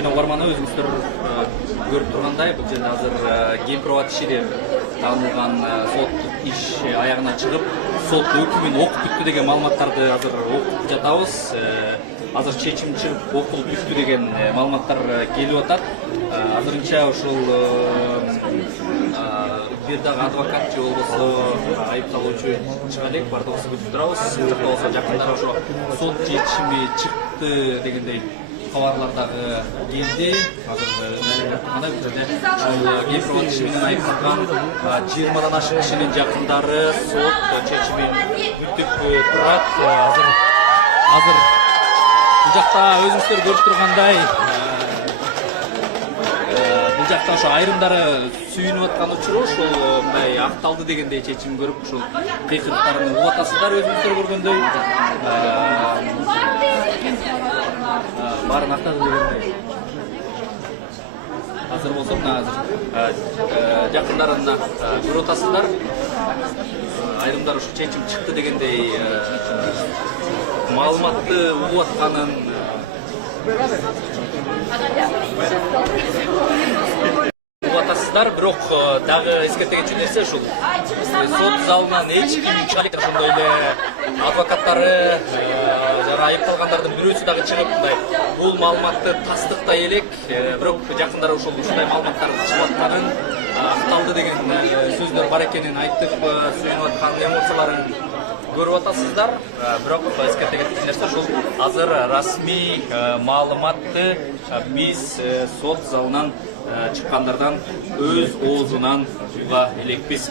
жана угарманы өзүңүздөр көрүп тургандай, бул жерде азыр Кем Пробат иши деп таанылган соттук иш аягына чыгып, сот өкүмүн окуп бүттү деген маалыматтарды азыр окуп жатабыз. Азыр чечим чыгып окулуп бүттү деген маалыматтар келип атат. Азырынча ушул бир дагы адвокат же болбосо айыпталуучу чыга элек, бардыгыбыз күтүп турабыз. Жакта болсо жакындары ошо сот чечими чыкты дегендей хабарлар дагы келди. Азыр мына жерде Кем Пробат иши менен айыпталган 20дан ашык кишинин жакындары сот чечими күтүп турат. Азыр бул жакта өзүңүздөр көрүп тургандай, бул жакта ошо айрымдары сүйүнүп аткан учуру ушул мындай акталды дегендей чечим көрүп, ушул кыйкырыктарын угуп атасыздар өзүңүздөр көргөндөй. Баарын актады дегендей. Азыр болсо жакындарын көрүп атасыздар. Айрымдар ушу чечим чыкты дегендей маалыматты угуп атканын бирок дагы эскерте кетчү нерсе ушул сот залынан эч ким чыга элек, ошондой эле адвокаттары жана айыпталгандардын бирөөсү дагы чыгып мындай бул маалыматты тастыктай элек, бирок жакындары ушундай маалыматтардын чыгып атканын, акталды деген сөздөр бар экенин айтып сүйүнүп аткан эмоцияларын көрүп атасыздар. Бирок эскерте кетчү нерсе ушул азыр расмий маалыматты биз сот залынан чыккандардан өз оозунан уга элекпиз.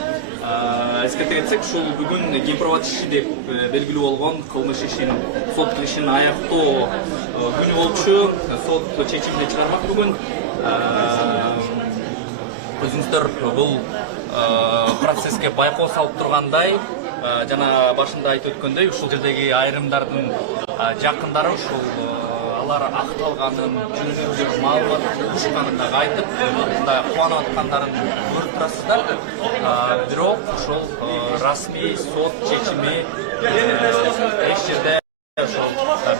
Эскерте кетсек, ушул бүгүн Кем Пробат иши деп белгилүү болгон кылмыш ишин сот ишин аяктоо күнү болчу. Сот чечимди чыгармак бүгүн. Өзүңүздөр бул процесске байкоо салып тургандай, жана башында айтып өткөндөй, ушул жердеги айрымдардын жакындары ушул алар акталганын жөнүндө бир маалымат угушканын дагы айтып, мындай кубанып аткандарын көрүп турасыздар. Бирок ошол расмий сот чечими эч жерде ошол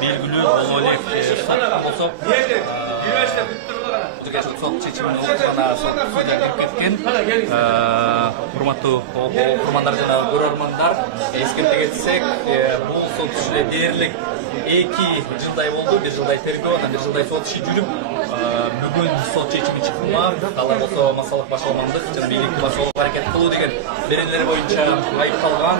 белгилүү боло элек. Соттон болсо сот чечимин окугана судья кирип кеткен. Урматтуу окурмандар жана көрөрмандар, эскерте кетсек, бул сот ишине дээрлик 2 жылдай болду. 1 жылдай тергөө, анан 1 жылдай сот иши жүрүп, бүгүн сот чечими чыкмак. Алар болсо массалык башаламандык жана бийликти башоолууга аракет кылуу деген беренелер боюнча айыпталган.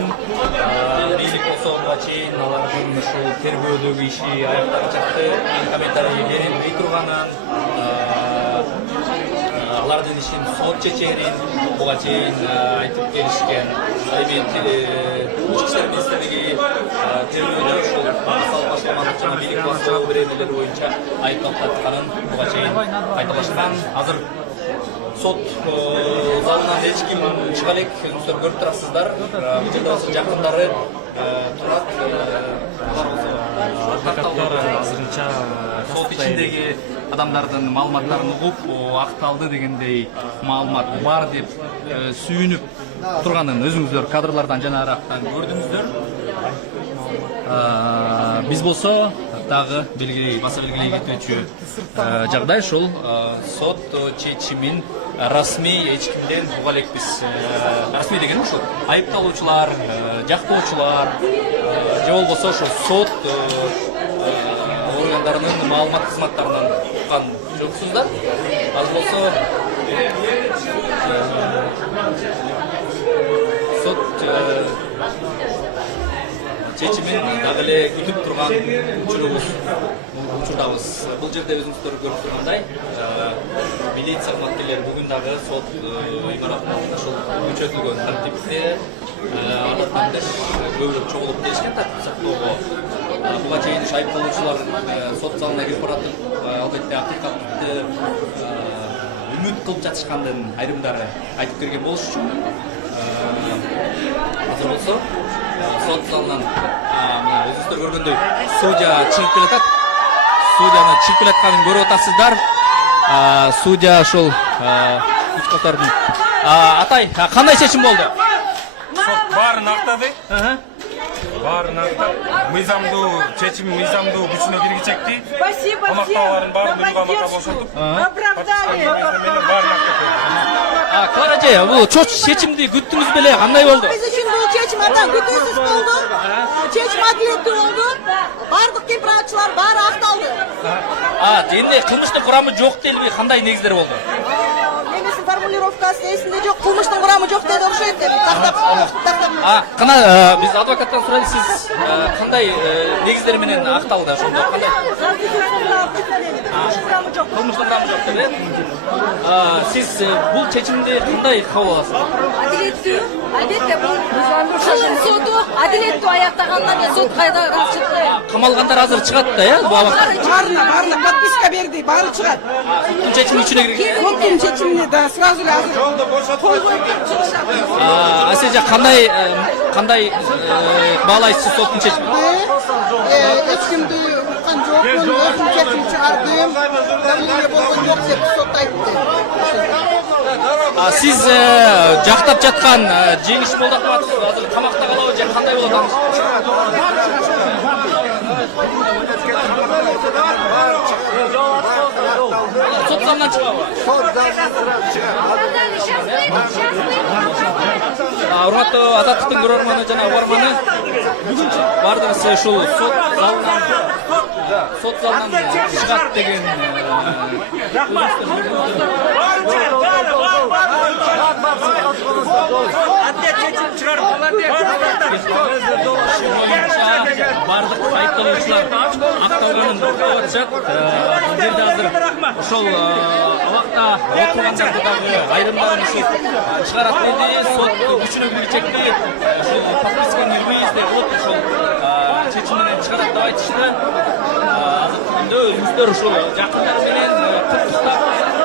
Бийлик болсо буга чейин алардын ушул тергөөдөгү иши аякталып жатты, комментарий берилбей турганын, алардын ишин сот чечерин буга чейин айтып келишкен. Ички иштер министрлиги тергөөдө ушул массалык башаламандык жана бийлик башоолуу беренелери боюнча айыпталып атканын буга чейин кайталашкан. Азыр сот залынан эч ким чыга элек, өзүңүздөр көрүп турасыздар. Бул жерде болсо жакындары турат. Адвокаттар азырынча сот ичиндеги адамдардын маалыматтарын угуп, акталды дегендей маалымат бар деп сүйүнүп турганын өзүңүздөр кадрлардан жана арактан көрдүңүздөр. Биз болсо дагы баса белгилей кетүүчү жагдай ушул сот чечимин расмий эч кимден уга элекпиз. Расмий деген ушул айыпталуучулар, жактоочулар же болбосо ошо сот органдарынын маалымат кызматтарынан уккан жоксуздар. Азыр болсо сот чечимин дагы эле күтүп турган учурдабыз. Бул жерде өзүңүздөр көрүп тургандай, милиция кызматкерлери бүгүн дагы сот имаратынын ушул күчөтүлгөн тартипте адаттан тыш көбүрөөк чогулуп келишкен, тартип сактоого. Буга чейин айыпталуучулар сот залына кирип баратып, албетте акыйкатты үмүт кылып жатышкандын айрымдары айтып берген болушчу. Азыр болсо сот залынан өзүңүздөр көргөндөй судья чыгып келатат. Судьяны чыгып келатканын көрүп атасыздар. Судья ушул күч катардын. Атай, кандай чечим болду? Сот баарын актады. баарын ақтап, мыйзамдуу чечим мыйзамдуу күчүнө киргизecekти. Спасибо всем. Камактагылардын баарын мыйзамга бошотуп, баарын актап. Клара эже, бул чечимди күттүңүз беле, кандай болду? Biz için bu çeşim adan gütüsüz oldu. Çeşim adiletli oldu. Bardıq kempiratçılar bari aktaldı. Endi кылмыштын курамы жок делби, кандай негиздер болду? Немесinin formулировкасы esinde yok. Kılmıştın kuramı yok dedi okşaydı. Taktap. Кана биз адвокаттан сурайлы, сиз кандай негиздер менен акталды ошондо? Кылмыштын курамы жок деп, сиз бул чечимди кандай кабыл аласыз? Адилеттүү, албетте бул кылым соду адилеттүү аяктагандан кийин сот кайда чыкты. Камалгандар азыр чыгат да, bu абакта? Барына подписка берди, баары чыгат. Соттун чечими күчүнө кирген. Соттун чечимине да сразу эле азыр кол коюп чыгышат. Асежа кандай баалайсыз соттун чечимин? Эч кимди уккан жокмун, өзүм чечим чыгардым. Далиле болгон жок деп сот айтты. Сиз жактап жаткан жеңиш болуп атат, азыр камакта калабы же кандай болот? Сот залынан чыгабы? Урматтуу Ататтыктын көрөрманы жана угарманы, бардыгысы ушул сот залынан чыгат деген бардык айыпталуучулар акталганын токтоп атышат. Бул жерде азыр ошол абакта отургандарды дагы айрымдарын чыгарат деди. Сот күчүнө киргизecekти. Ошол подписка бербейбиз деп болот, ошол чечим менен чыгарат деп айтышты. Азыркы күндө өзүңүздөр ушул жакындар менен куттуктап,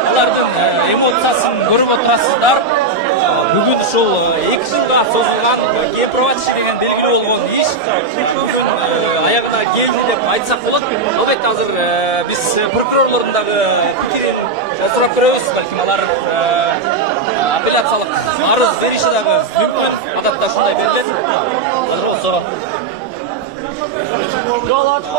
алардын эмоциясын көрүп отурасыздар. Бүгүн ушул 2 жылга созулган кемпировать деген белгилүү болгон иш аягына келди деп айтсак болот. Албетте азыр биз прокурорлордун дагы пикирин сурап көрөбүз. Балким алар апелляциялык арыз бериши дагы мүмкүн. Адатта ушундай берилет. Азыр болсо жол ачык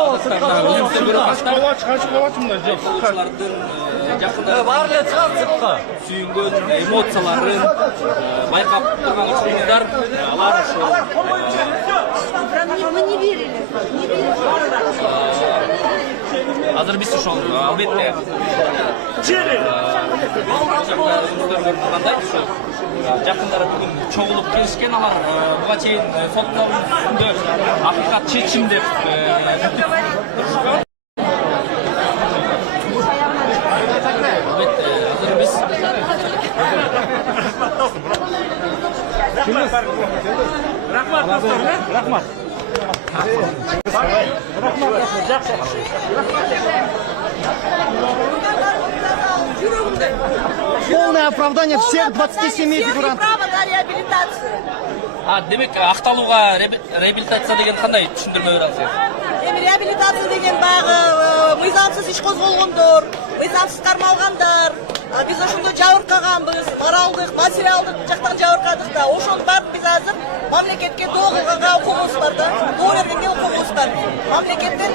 баары эле чыгат сыртка. Сүйүнгөн эмоцияларын байкап турган учурлар, алар ошо Мы не верили. азыр биз ошол албетте жакындары бүгүн чогулуп келишкен. Алар буга чейин сот залынын үстүндө акыйкат чечим деп турушкан. Азыр биз рахмат достор, рахмат. Жакшы. Полное оправдание всех 27 фигурантов. Право на реабилитацию. Демек акталууга реабилитация деген кандай түшүндүрмө бересиз? Реабилитация деген баягы мыйзамсыз иш козголгондор, мыйзамсыз кармалгандар, биз ошондо жабыркаганбыз, моралдык, материалдык жактан жабыркадык да. Ошонун баарын биз азыр мамлекетке доо кылганга укугубуз бар да. Доо бергенге укугубуз бар. Мамлекеттен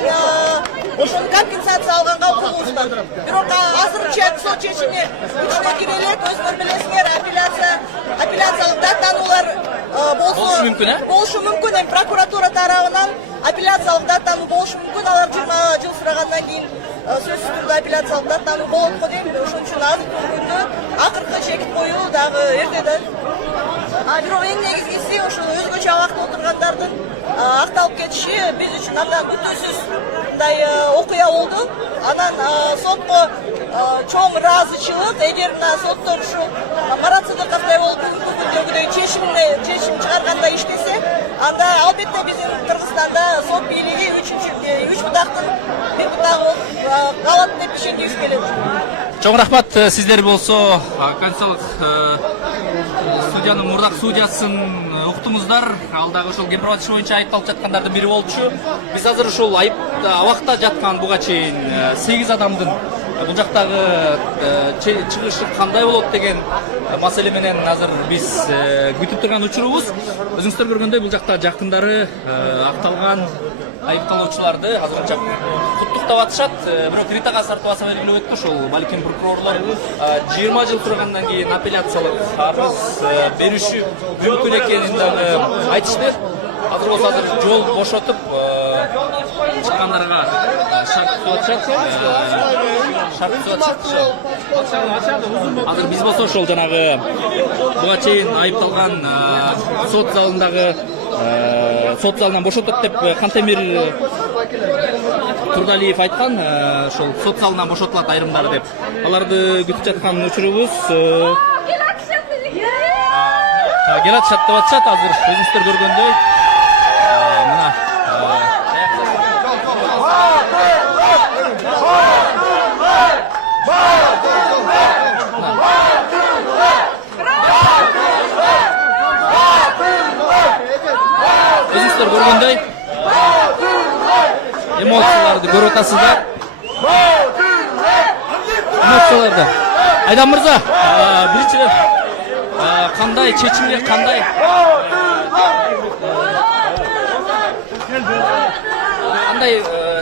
ошону компенсация алганга укугубуз бар. Бирок азырынча сот чечими күчүнө кире элек, өзүңөр билесиңер, апелляциялык даттануулар болушу мүмкүн, болушу мүмкүн. Эми прокуратура тарабынан апелляциялык даттануу болушу мүмкүн. Алар 20 жыл сурагандан кийин сөзсүз түрдө апелляциялык даттануу болот го дейм. Ошон үчүн азыркы күндө акыркы чекит коюу дагы эрте да. Бирок эң негизгиси ошол өзгөчө абакта отургандардын акталып кетиши биз үчүн абдан күтүүсүз мындай окуя болду. Анан сотко чоң ыраазычылык. Эгер мына соттор ушул Марат Сыдыковдой болуп бүгүнкүдөгүдөй чечим чыгарганда иштесе, анда албетте биздин Кыргызстанда сот бийлиги 3 бутактын бир бутагы болуп калат деп ишенгибиз келет. Чоң рахмат. Сиздер болсо Конституциялык судьянын мурдак судьясын уктуңуздар. Ал дагы ошол кемпировать боюнча айыпталып жаткандардын бири болчу. Биз азыр ушул абакта жаткан буга чейин 8 адамдын бул жактагы чыгышы кандай болот деген маселе менен азыр биз күтүп турган учурубуз. Өзүңүздөр көргөндөй бул жакта жакындары акталган айыпталуучуларды азырынча куттуктап атышат. Бирок Ритага Сартыбасова белгилеп өттү, ошол балким прокурорлор 20 жыл тургандан кийин апелляциялык арыз бериши мүмкүн экенин дагы айтышты. Азыр болсо жол бошотуп чыккандарга шарт түзүп атышат. Азыр биз болсо ошол жанагы буга чейин айыпталган сот залынан бошотот деп Кантемир Турдалиев айткан, ошол сот залынан бошотулат айрымдары деп. Аларды күтүп жаткан учурубуз келатышат деп атышат. Азыр өзүңүздөр көргөндөй мына өзүңүздөр көргөндөй эмоцияларды көрүп атасыздар. Эмоцияларды. Айдан мырза, биринчиден кандай чечимге кандай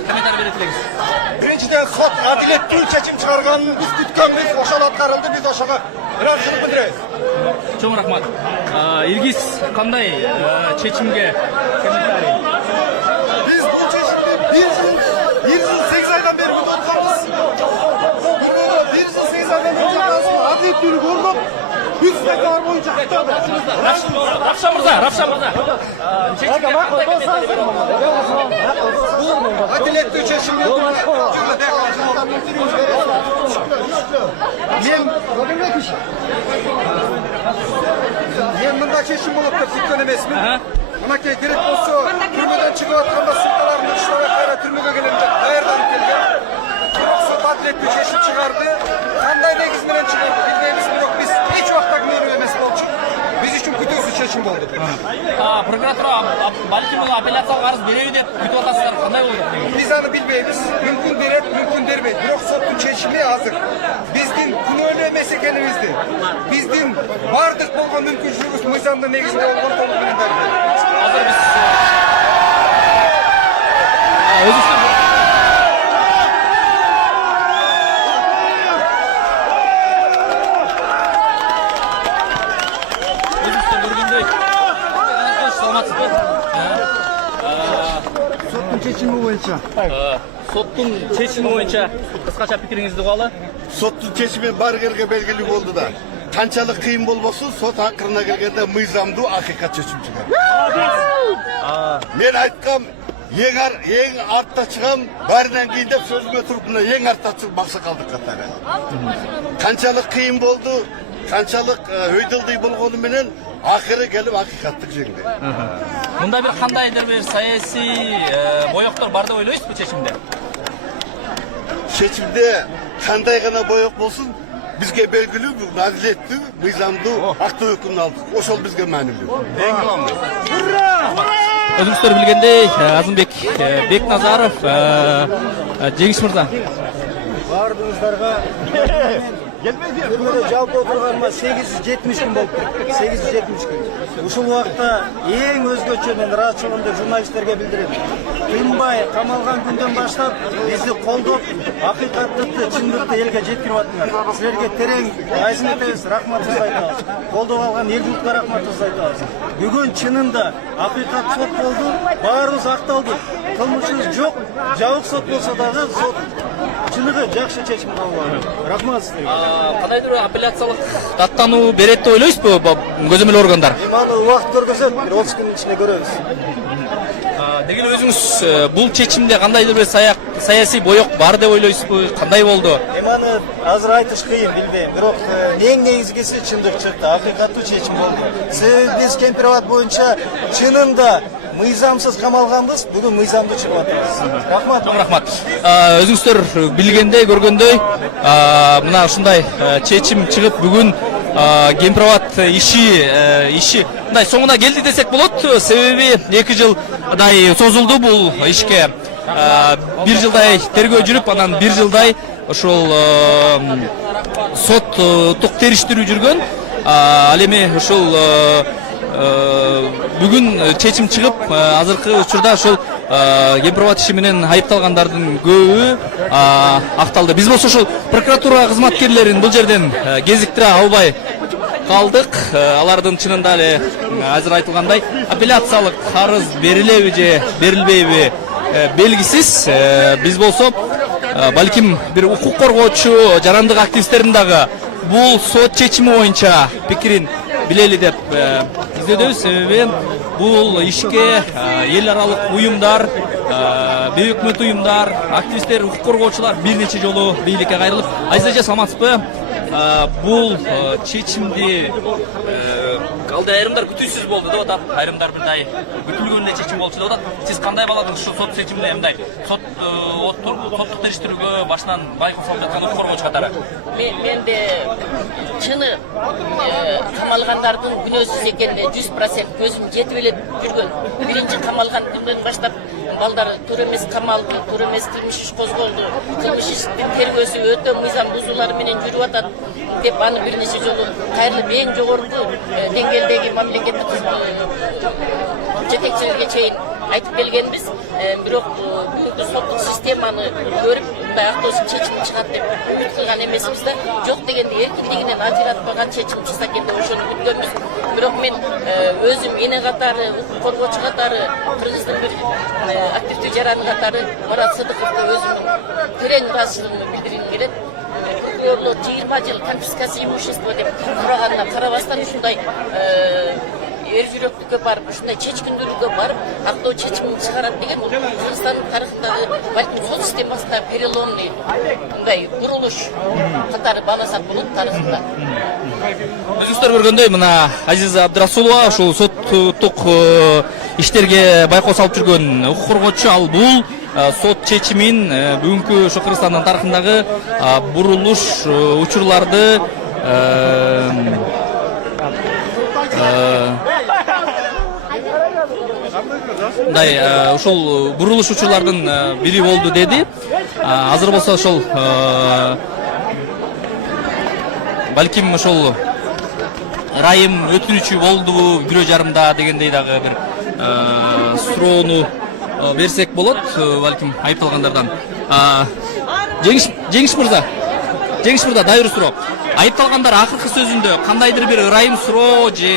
комментарий бере элеңиз? Биринчиден сот адилеттүү чечим чыгарганын биз күткөнбүз, ошол аткарылды, биз ошого ыраазычылык билдиребиз. Чоң рахмат. Илгиз кандай чечимге комментарий? Биз бул чечимди 1 жыл 8 айдан бери күтүп атканбыз. 1 жыл 8 айдан бери адилеттүүлүк орноп, биз статьялар боюнча каттадык. Равшан мырза. Адилеттүү чечимге мен мындай чечим болот деп күткөн эмесмин. Мынакей керек болсо түрмөдөн чыгып атканда сыкталарын иштеп кайра түрмөгө келем деп даярданып келген. Сот адилеттүү чечим чыгарды. Кандай негиз менен чыгарды билбейбиз, бирок биз эч убакта күнөөлүү эмес болчу. Биз үчүн күтүүсүз чечим болду. Прокуратура балким бул апелляциялык арыз береби деп күтүп атасыздар, кандай болот? Биз аны билбейбиз. Мүмкүн берет, мүмкүн бербейт. Бирок соттун чечими азыр биздин күнөөлүү эмес экенибизди, биздин бардык болгон мүмкүнчүлүгүбүз мыйзамдын негизинде болгон толук менен далилдейт. Азыр биз соттун чечими боюнча кыскача пикириңизди угалы. Соттун чечими баргерге белгилүү болду да. Канчалык кыйын болбосун, сот акырына келгенде мыйзамдуу акыйкат чечим чыгат. Мен айткам, эң артта чыгам, баарынан кийин деп сөзүмө туруп, мына эң артта чыгып максакалдык катары. Канчалык кыйын болду, канчалык өйдөлдөй болгону менен акыры келип акыйкаттык жеңди. Мында бир кандайдыр бир саясий боёктор бар деп ойлойсузбу чечимде? Чечимде кандай гана боёк болсун, бизге белгилүү, адилеттүү, мыйзамдуу актуу өкүмдү алдык. Ошол бизге маанилүү. Эң уламды. Өзүңүздөр билгендей, Азымбек Бекназаров, Жеңиш мырза. Бардыңыздарга түрмөдө жалпы отурганыма 870 күн болуптур. 870 күн. Ушул убакта эң өзгөчө мен ыраазычылыгымды журналисттерге билдирем. Тынбай камалган күндөн баштап бизди колдоп, акыйкаттыкты, чындыкты элге жеткирип аттыңар. Силерге терең айсын этебиз, рахматыбызды айтабыз. Колдоп алган эл журтка рахматыбызды айтабыз. Бүгүн чынында акыйкат сот болду, баарыбыз акталдык. Кылмышыбыз жок, жабык сот болсо дагы сот чыныгы жакшы чечим кабыл алды. Рахмат силерге. Кандайдыр апелляциялык даттануу берет деп ойлойсузбу көзөмөл органдар? Аны убакыт көргөзөт, 30 күнүн ичинде көрөбүз. Деги эле өзүңүз бул чечимде кандайдыр бир саясий боёк бар деп ойлойсузбу? Кандай болду? Аны азыр айтыш кыйын, билбейм. Бирок эң негизгиси чындык чыкты, акыйкаттуу чечим болду. Биз Кемпироват боюнча чынында мыйзамсыз камалганбыз, бүгүн мыйзамдуу чыгып атабыз. Рахмат. Рахмат. Өзүңүздөр билгендей, көргөндөй, мына ушундай чечим чыгып бүгүн Кемпироват иши мындай соңуна келди десек болот. Себеби 2 жылдай созулду бул ишке. 1 жылдай тергөө жүрүп, анан 1 жылдай ошол соттук териштирүү жүргөн. Ал эми ушул бүгүн чечим чыгып, азыркы учурда ошол кемпирбат иши менен айыпталгандардын көбү акталды. Биз болсо ошол прокуратура кызматкерлерин бул жерден кезиктире албай калдык. Алардын чынында эле азыр айтылгандай апелляциялык арыз берилеби же берилбейби белгисиз. Биз болсо балким бир укук коргоочу, жарандык активисттердин дагы бул сот чечими боюнча пикирин билели деп издөйбүз. Себеби бул ишке эл аралык уюмдар, бейөкмөт уюмдар, активисттер, укук коргоочулар бир нече жолу бийликке кайрылып, айзеже саламатсызбы? Бул чечимди алда айрымдар күтүүсүз болду деп атат, айрымдар мындай күтүлгөн эле чечим болчу деп атат. Сиз кандай баладыңыз ушул сот чечимине? Мындай соттук териштирүүгө башынан байкоо салып жаткан укук коргоочу катары менде чыны камалгандардын күнөөсүз экенине 100% көзүм жетип эле жүргөн. Биринчи камалган күндөн баштап балдар туура эмес камалды, туура эмес кылмыш иш козголду, кылмыш иштин тергөөсү өтө мыйзам бузуулар менен жүрүп атат деп аны бир нече жолу кайрылып эң жогорку деңгээлдеги мамлекеттик жетекчилерге чейин айтып келгенбиз. Бирок бүгүнкү соттук системаны көрүп мындай актоо чечим чыгат деп үмүт кылган эмесбиз да. Жок дегенде эркиндигинен ажыратпаган чечим чыкса экен деп ошону күткөнбүз. Бирок мен өзүм эне катары, укук коргоочу катары, кыргыздын бир активдүү жараны катары Марат Сыдыковго өзүмдүн терең ыраазычылыгымды билдиргим келет. Прокурорлор 20 жыл конфискация имущества деп сураганына карабастан ушундай эр жүрөктүккө барып, ушундай чечкиндүүлүккө барып, актоо чечимин чыгарат деген бул Кыргызстандын тарыхындагы балким сот системасында переломный мындай бурулуш катары бааласак болот тарыхында. Өзүңүздөр көргөндөй мына Азиза Абдрасулова ушул соттук иштерге байкоо салып жүргөн укук коргоочу. Ал бул сот чечимин бүгүнкү ушу Кыргызстандын тарыхындагы бурулуш учурларды ушул бурулуш учурлардын бири болду деди. Азыр болсо ошол балким ошол ырайым өтүнүчү болдубу бирөө жарымда дегендей дагы бир суроону берсек болот балким айыпталгандардан. Жеңиш мырза дайыр суроо. Айыпталгандар акыркы сөзүндө кандайдыр бир ырайым суроо же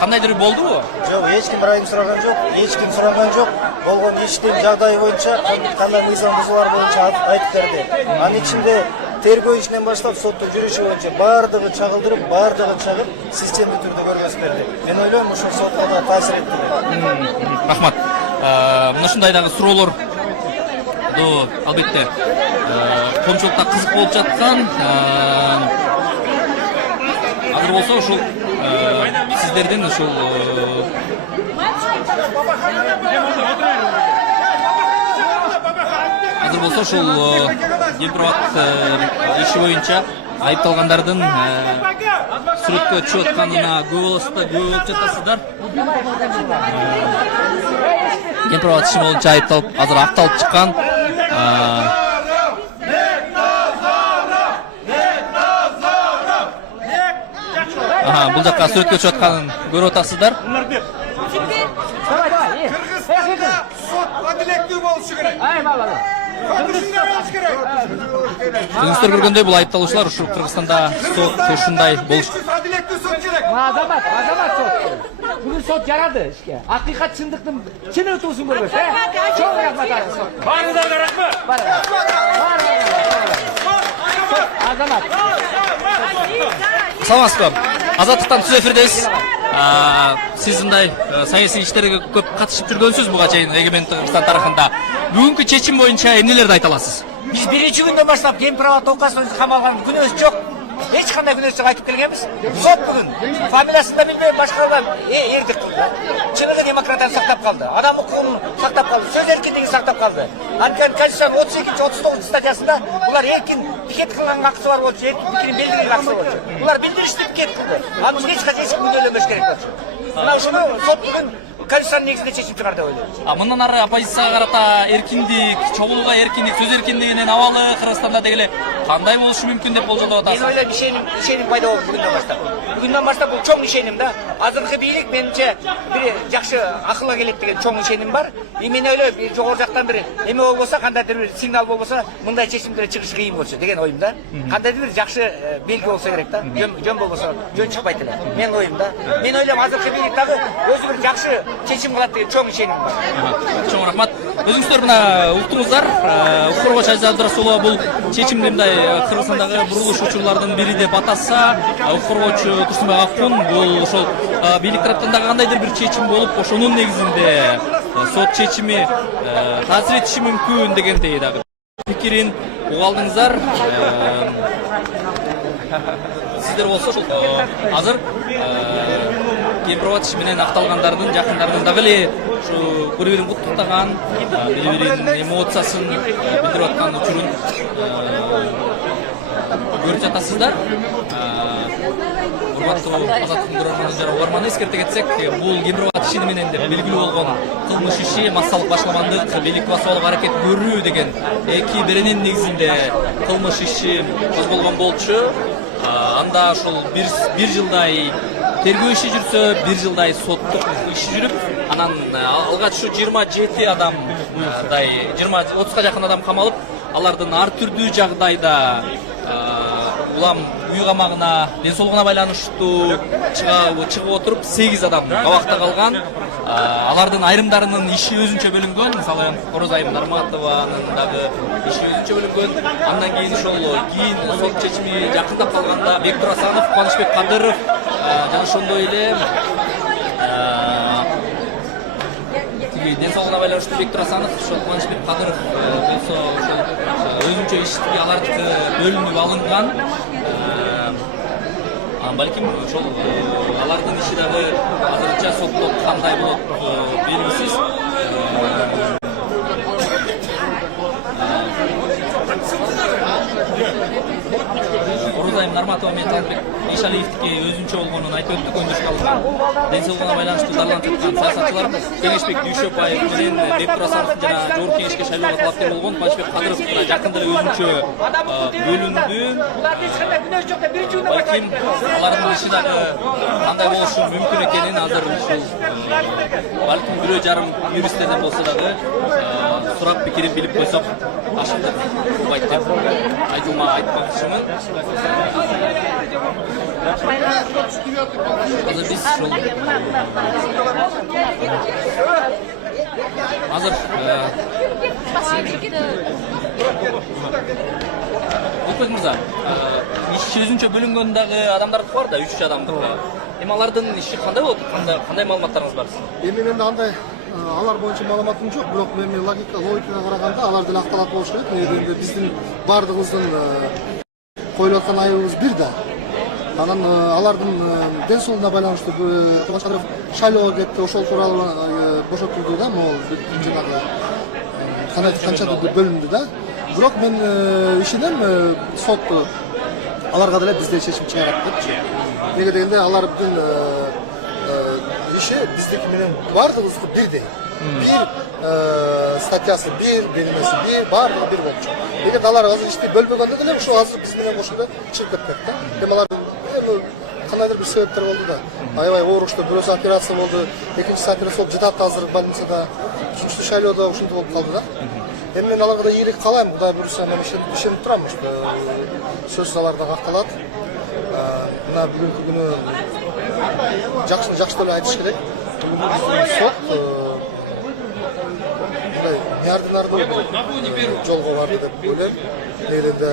кандайдыр болдубу? Жок, эч ким ырайым сураган жок, эч ким сураган жок. Болгон иштин жагдайы боюнча кандай мыйзам бузуулар боюнча айтып берди. Анын ичинде тергөө ишинен баштап соттук жүрүшү боюнча баардыгы чагылдырып, баардыгы чагып, системдүү түрдө көргөзүп берди. Мен ойлойм ушул сотко да таасир этти. Рахмат. Мына ушундай дагы суроолор албетте коомчулукта кызык болуп жаткан. Азыр болсо ушул сиздердин ушул кемпирбат иши боюнча айыпталгандардын сүрөткө чыгып атканына көп болуп жатасыздар. Кемпирбат иши боюнча айыпталып, азыр акталып чыккан. Бул жакка сүрөткө чыгып атканын көрүп атасыздар. Кыргызстанда сот адилеттүү болушу керек. Өзүңүздөр көргөндөй бул айыпталуучулар ушул Кыргызстанда сот ушундай болуш. Адилеттүү сот керек. Азамат сот. Бүгүн сот жарады ишке. Акыйкат чындыктын чын өтүүсүн көрбөс, Чоң рахмат. Баарыңыздарга рахмат. Азамат. Саламатсызбы? Азаттыктан түз эфирдебиз. Сиз мындай саясий иштерге көп катышып жүргөнсүз буга чейин эгемендүү Кыргызстан тарыхында. Бүгүнкү чечим боюнча эмнелерди айта аласыз? Биз биринчи күндөн баштап Кемпирбат Окасович камалган күнөөсү жок. Эч кандай күнөөсү жок айтып келгенбиз. Сот бүгүн фамилиясын да билбей башкарудан эрдик кылды. Чыныгы демократияны сактап калды. Адам укугун сактап калды. Сөз эркиндигин сактап калды. Анткени Конституциянын 32-39 статьясында булар эркин пикет кылганга акысы бар болчу, эркин пикирин билдирүүгө акысы болчу. Булар билдиришти пикет кылды. Аны эч качан эч ким мүнөлөмөш керек болчу. Мына ушуну сот бүгүн конституциянын негизинде чечим чыгар деп ойлойм. Мындан ары оппозицияга карата эркиндик, чогулууга эркиндик, сөз эркиндигинин абалы Кыргызстанда дегеле кандай болушу мүмкүн деп болжолдоп Мен атасыз? ойлойм ишеним пайда болуп бүгүндөн баштап. Бүгүндөн баштап бул чоң ишеним да. Азыркы бийлик менимче бир жакшы акылга келет деген чоң ишеним бар. Мен ойлойм жогору жактан бир эме болбосо, кандайдыр бир сигнал болбосо, мындай чечимдер чыгыш кыйын болчу деген оюм да. Кандайдыр бир жакшы белги болсо керек да. Жөн болбосо жөн чыкпайт эле. Мен оюм да. Мен ойлойм азыркы бийлик дагы өзү бир жакшы чечим кылат деген чоң ишеним бар. Чоң рахмат. Өзүңүздөр мына уктуңуздар, Укурова Шайза Абдрасулова бул чечимди мындай Кыргызстандагы бурулуш учурлардын бири деп атаса, Укуровочу Турсунбай Акун бул ошол бийлик тараптан дагы кандайдыр бир чечим болуп, ошонун негизинде сот чечими таасир этиши мүмкүн дегендей дагы пикирин уга алдыңыздар. Сиздер болсо азыр Кемпироват иши менен акталгандардын жакындарынын дагы эле ушу бири-бирин куттуктаган, бири-биринин эмоциясын билдирип аткан учурун көрүп жатасыздар. Урматтуу Азаттыктын көрөрман жана угарманы, эскерте кетсек, бул Кемпироват иши менен деп белгилүү болгон кылмыш иши массалык башламандык, бийлик басуулук аракет көрүү деген эки беренин негизинде кылмыш иши козголгон болчу. Анда ушул бир жылдай тергөө иши жүрсө, бир жылдай соттук иши жүрүп, анан алгач ушу 27 адамдай 20-30га жакын адам камалып, алардын ар түрдүү жагдайда улам үй камагына, ден соолугуна байланыштуу чыгып отуруп 8 адам кабакта калган. Алардын айрымдарынын иши өзүнчө бөлүнгөн. Мисалы, Орозайым Нарматованын дагы иши өзүнчө бөлүнгөн. Андан кийин ошол сот чечими жакындап калганда Бектур Асанов, Кубанычбек Кадыров жана ошондой эле ден соолугуна байланыштуу Бектур Асанов, ошол Кубанычбек Кадыров болсо ошол өзүнчө ишти алардыкы бөлүнүп алынган. Балким ошол алардын иши дагы азырынча сотто кандай болот белгисиз. Орозайым Нарматова менен Талбек Ишалиевдики өзүнчө болгонун айтып өттүк, өндүрүшкө алынган. Ден соолугуна байланыштуу дарланып жаткан саясатчылар Кеңешбек Дүйшөбаев менен Бектур Асановдун жана Жогорку Кеңешке шайлоого талапкер болгон Кубанычбек Кадыров жакында эле өзүнчө бөлүндү. Балким алардын иши дагы кандай болушу мүмкүн экенин азыр ушул балким бирөө жарым юристтерден болсо дагы сурап пикирин билип койсок ашыктык болбойт деп айтмакчымын. Азыр биз ушул азыр Өкмөт мырза, иши өзүнчө бөлүнгөн дагы адамдар бар да, 3 адамдык. Эми алардын иши кандай болот? Кандай маалыматтарыңыз бар? Эми менде андай алар боюнча маалыматым жок, бирок мен логикага караганда алар деле акталат болуш керек. Негизинде биздин бардыгыбыздын коюлуп аткан айыбыбыз бир да. Анан алардын ден соолугуна байланыштуу Кубанычбек шайлоого кетти, ошол тууралуу бошотулду да, могул жанагы канчадыр бөлүндү да. Бирок мен ишенем, сот аларга деле бизде чечим чыгарат депчи. Неге дегенде алардын иши биздики менен бардыгыбыздыкы бирдей. Бир статьясы бир, беренеси бир, баардыгы бир болчу. Эгер алар азыр ишти бөлбөгөндө деле ошол азыр биз менен кошулуп чыгып кетпек да. Эми алар кандайдыр бир себептер болду да. Аябай оорушту, бирөөсү операция болду, экинчиси операция болуп жатат азыр больницада, үчүнчүсү шайлоодо ушинтип болуп калды да. Эми мен аларга да ийгилик каалайм, Кудай буюрса, мен ишенип турам, сөзсүз алар дагы акталат. Мына бүгүнкү күнү жакшы деле айтыш керек. Бүгүнкү сот мындай неординардуу жолго барды деп ойлойм. Негизинде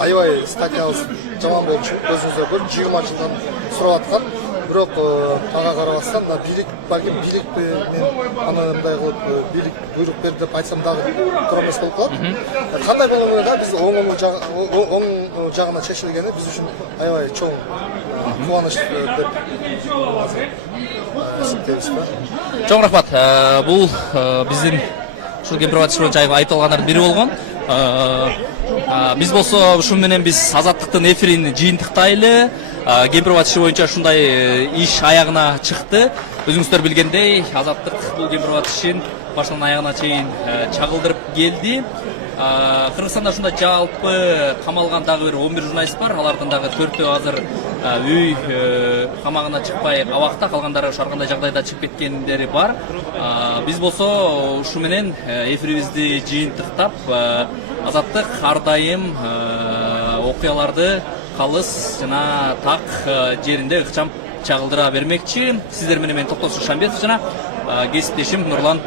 аябай статьябыз жаман болчу, өзүңүздөр көрүп 20 жылдан сурап аткан. Бирок ага карабастан бийлик балким бийлик мен аны мындай кылып бийлик буйрук берди деп айтсам дагы туура эмес болуп калат. Кандай болгону да биз оң жагына чечилгени биз үчүн аябай чоң кубаныч деп эсептейбиз да. Чоң рахмат. Бул биздин ушул Кемпироват иши боюнча айтылгандар бири болгон. Биз болсо ушу менен биз Азаттыктын эфирин жыйынтыктайлы. Кемпирбат иши боюнча ушундай иш аягына чыкты. Өзүңүздөр билгендей, Азаттык бул Кемпирбат ишин башынан аягына чейин чагылдырып келди. Кыргызстанда ушунда жалпы камалган дагы бир 11 журналист бар. Алардын дагы 4-өө азыр үй камагына чыкпай абакта, калгандары ошо ар кандай жагдайда чыгып кеткендери бар. Биз болсо ушу менен эфирибизди жыйынтыктап, Азаттык ар дайым окуяларды калыс жана так жеринде ыкчам чагылдыра бермекчи. Сиздер менен мен Токтосун Шамбетов жана кесиптешим Нурлан